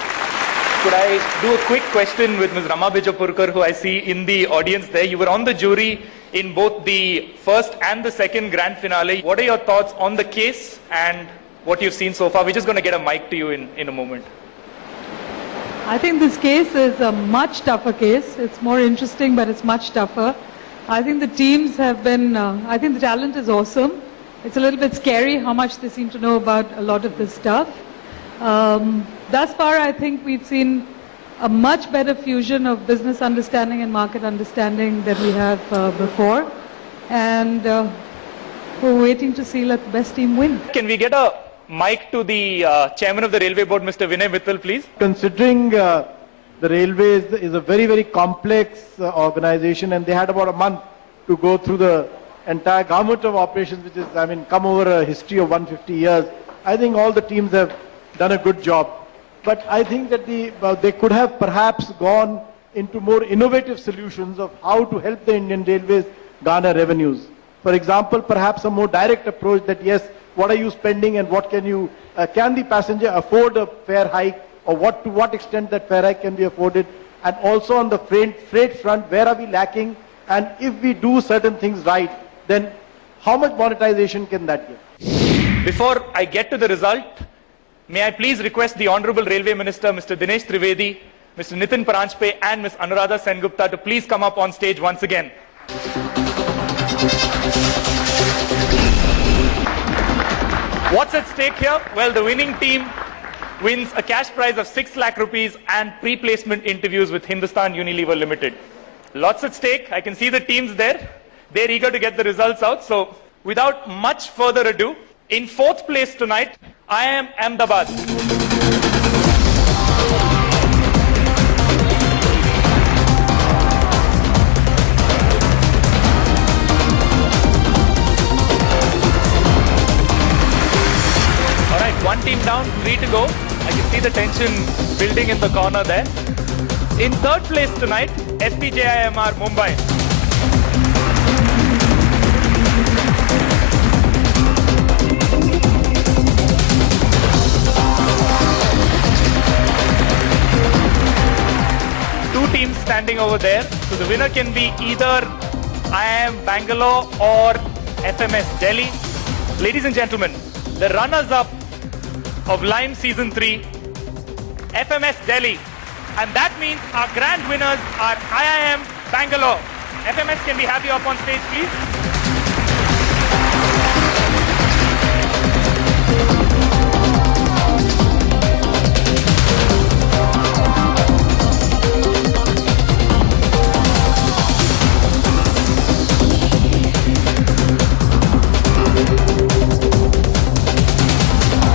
Could I do a quick question with Ms. Rama Bijapurkar, who I see in the audience there? You were on the jury in both the first and the second grand finale. What are your thoughts on the case and what you've seen so far? We're just going to get a mic to you in a moment. I think this case is a much tougher case. It's more interesting, but it's much tougher. I think the teams have been, I think the talent is awesome. It's a little bit scary how much they seem to know about a lot of this stuff. Thus far, I think we've seen a much better fusion of business understanding and market understanding than we have before. And we're waiting to see let the best team win. Can we get a mic to the chairman of the Railway Board, Mr. Vinay Mittal, please? Considering The Railways is a very, very complex organization, and they had about a month to go through the entire gamut of operations, which is, I mean, come over a history of 150 years. I think all the teams have done a good job. But I think that they could have perhaps gone into more innovative solutions of how to help the Indian Railways garner revenues. For example, perhaps a more direct approach that, yes, what are you spending and what can you, can the passenger afford a fare hike, or to what extent that fare hike can be afforded, and also on the freight front, where are we lacking, and if we do certain things right, then how much monetization can that give? Before I get to the result, may I please request the Honorable Railway Minister, Mr. Dinesh Trivedi, Mr. Nitin Paranjpe and Ms. Anuradha Sengupta to please come up on stage once again. What's at stake here? Well, the winning team wins a cash prize of 6 lakh rupees and pre-placement interviews with Hindustan Unilever Limited. Lots at stake. I can see the teams there. They're eager to get the results out. So without much further ado, in 4th place tonight, I am Ahmedabad. All right, one team down, 3 to go. I can see the tension building in the corner there. In 3rd place tonight, SPJIMR Mumbai. Two teams standing over there. So the winner can be either IIM Bangalore or FMS Delhi. Ladies and gentlemen, the runners-up of Lime Season 3, FMS Delhi. And that means our grand winners are IIM Bangalore. FMS, can we have you up on stage, please?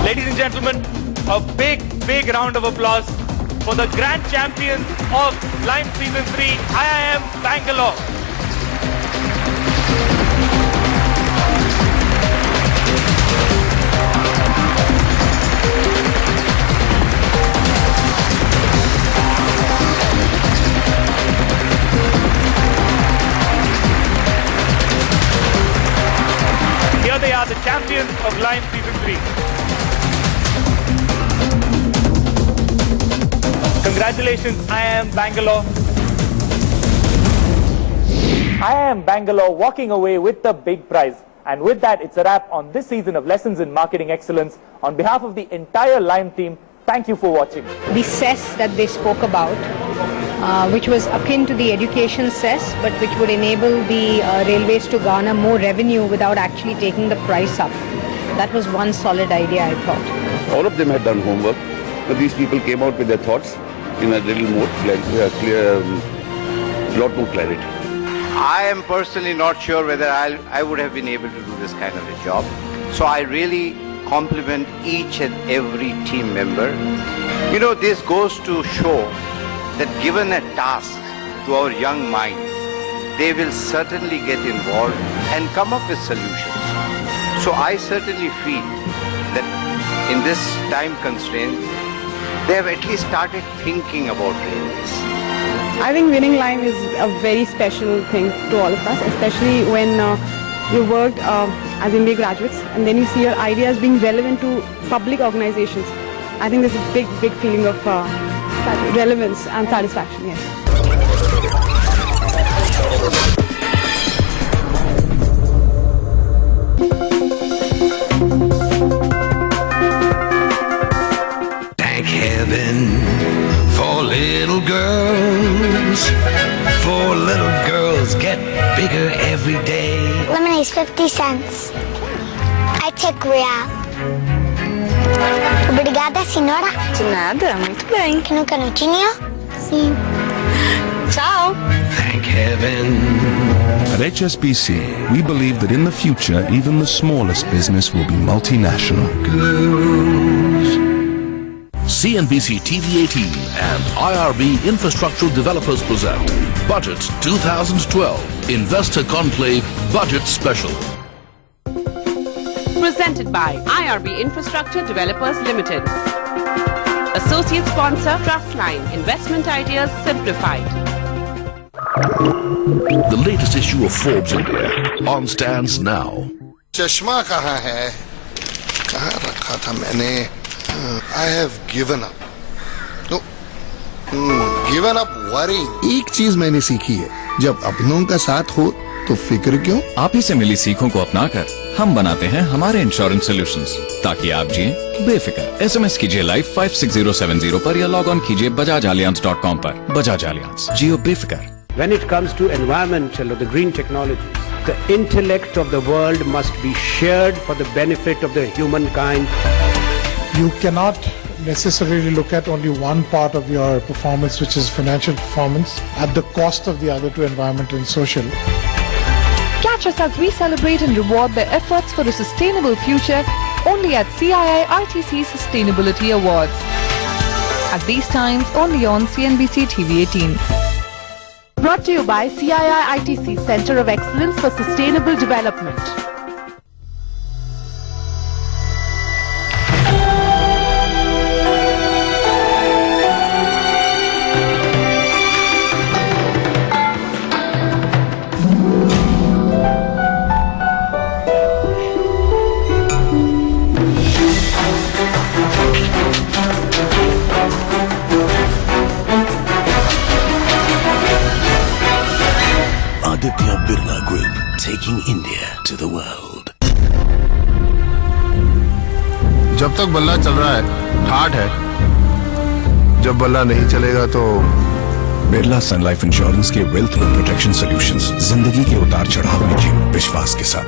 Ladies and gentlemen, a big round of applause for the grand champions of Lime Season 3, IIM Bangalore. Here they are, the champions of Lime Season 3. Congratulations, IIM Bangalore. IIM Bangalore walking away with the big prize. And with that, it's a wrap on this season of Lessons in Marketing Excellence. On behalf of the entire Lime team, thank you for watching. The cess that they spoke about, which was akin to the education cess, but which would enable the railways to garner more revenue without actually taking the price up. That was one solid idea, I thought. All of them had done homework, but these people came out with their thoughts in a little more clear, lot more clarity. I am personally not sure whether I would have been able to do this kind of a job. So I really compliment each and every team member. You know, this goes to show that given a task to our young minds, they will certainly get involved and come up with solutions. So I certainly feel that in this time constraint, they have at least started thinking about railways. I think winning Lime is a very special thing to all of us, especially when you worked as MBA graduates and then you see your ideas being relevant to public organizations. I think there's a big feeling of relevance and satisfaction, yes. Thank heaven for little girls, for little girls get bigger every day. Lemonade's 50 cents. I take real. Obrigada, senhora. De nada, muito bem. Quer um canudinho? Sim. Ciao. Thank heaven. At HSBC, we believe that in the future, even the smallest business will be multinational. CNBC TV18 and IRB Infrastructural Developers present Budget 2012 Investor Conclave Budget Special. Presented by IRB Infrastructure Developers Limited. Associate sponsor Trustline Investment Ideas Simplified. The latest issue of Forbes India on stands now. चश्मा कहाँ है? कहाँ रखा था मैंने? I have given up. No, given up worrying. एक चीज मैंने सीखी है, जब अपनों का साथ हो तो फिक्र क्यों? आप ही से मिली सीखों को अपनाकर हम बनाते हैं हमारे इंश्योरेंस सॉल्यूशंस, ताकि आप जिए बेफिक्र। SMS कीजिए लाइव 56070 पर या लॉग ऑन कीजिए bajajalianz.com पर। बजाज एलियांज, जियो बेफिक्र। When it comes to environmental or the green technologies, the intellect of the world must be shared for the benefit of the humankind. You cannot necessarily look at only one part of your performance, which is financial performance, at the cost of the other two, environmental and social. Catch us as we celebrate and reward their efforts for a sustainable future only at CII ITC Sustainability Awards. At these times, only on CNBC TV18. Brought to you by CII ITC Center of Excellence for Sustainable Development. Taking India to the world. जब तक बल्ला चल रहा है, ठाठ है. जब बल्ला नहीं चलेगा तो बिरला सन लाइफ इंश्योरेंस के वेल्थ प्रोटेक्शन सॉल्यूशंस जिंदगी के उतार चढ़ाव में जियो विश्वास के साथ।